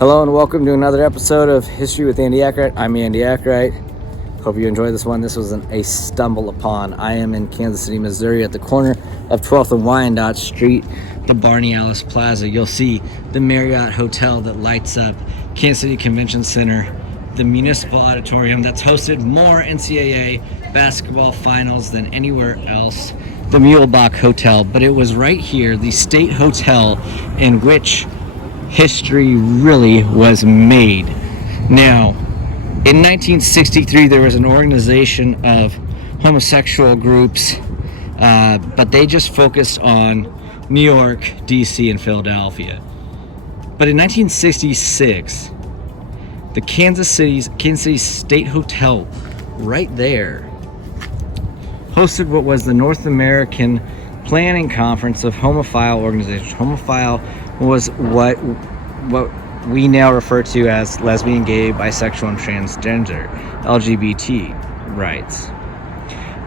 Hello and welcome to another episode of History with Andy Akright. I'm Andy Akright. Hope you enjoyed this one. This was a stumble upon. I am in Kansas City, Missouri at the corner of 12th and Wyandotte Street, the Barney Alice Plaza. You'll see the Marriott Hotel that lights up, Kansas City Convention Center, the Municipal Auditorium that's hosted more NCAA basketball finals than anywhere else, the Mulebach Hotel. But it was right here, the State Hotel, in which history really was made. Now, in 1963, there was an organization of homosexual groups, but they just focused on New York, DC, and Philadelphia. But in 1966, the Kansas City State Hotel, right there, hosted what was the North American Planning Conference of Homophile organizations. Homophile was what we now refer to as lesbian, gay, bisexual, and transgender, LGBT rights.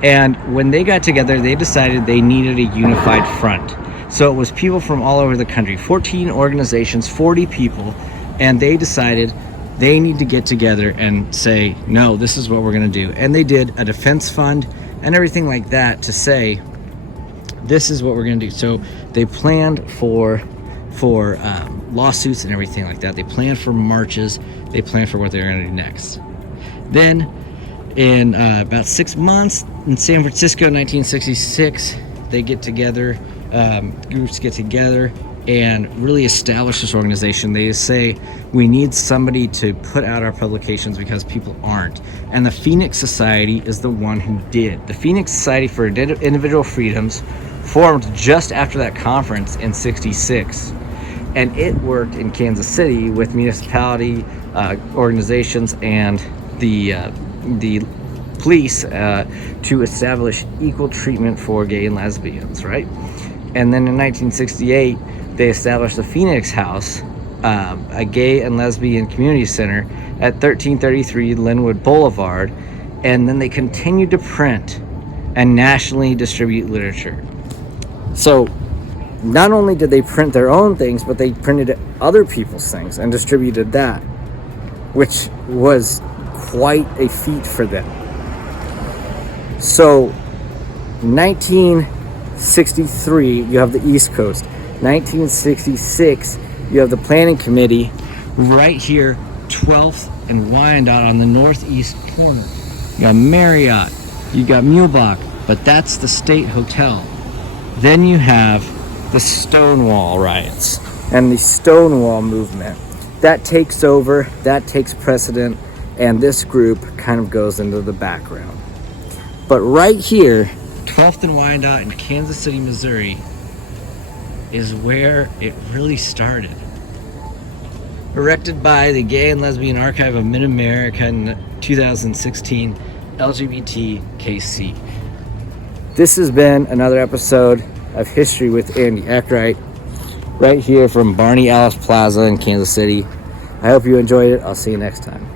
And when they got together, they decided they needed a unified front. So it was people from all over the country, 14 organizations, 40 people, and they decided they need to get together and say, no, this is what we're going to do. And they did a defense fund and everything like that to say, this is what we're going to do. So they planned for lawsuits and everything like that. They planned for marches. They planned for what they were going to do next. Then in about 6 months in San Francisco, 1966, they get together, groups get together and really establish this organization. They say, we need somebody to put out our publications because people aren't. And the Phoenix Society is the one who did. The Phoenix Society for Individual Freedoms formed just after that conference in 66. And it worked in Kansas City with municipality organizations and the police to establish equal treatment for gay and lesbians, right? And then in 1968, they established the Phoenix House, a gay and lesbian community center at 1333 Linwood Boulevard. And then they continued to print and nationally distribute literature. So not only did they print their own things, but they printed other people's things and distributed that, which was quite a feat for them. So 1963, you have the East Coast. 1966, you have the Planning Committee right here, 12th and Wyandotte on the northeast corner. You got Marriott, you got Mulebach, but that's the State Hotel. Then you have the Stonewall riots and the Stonewall movement. That takes over, that takes precedent, and this group kind of goes into the background. But right here, 12th and Wyandotte in Kansas City, Missouri, is where it really started. Erected by the Gay and Lesbian Archive of Mid-America in 2016, LGBTQ. This has been another episode of History with Andy Akright, right here from Barney Alice Plaza in Kansas City. I hope you enjoyed it. I'll see you next time.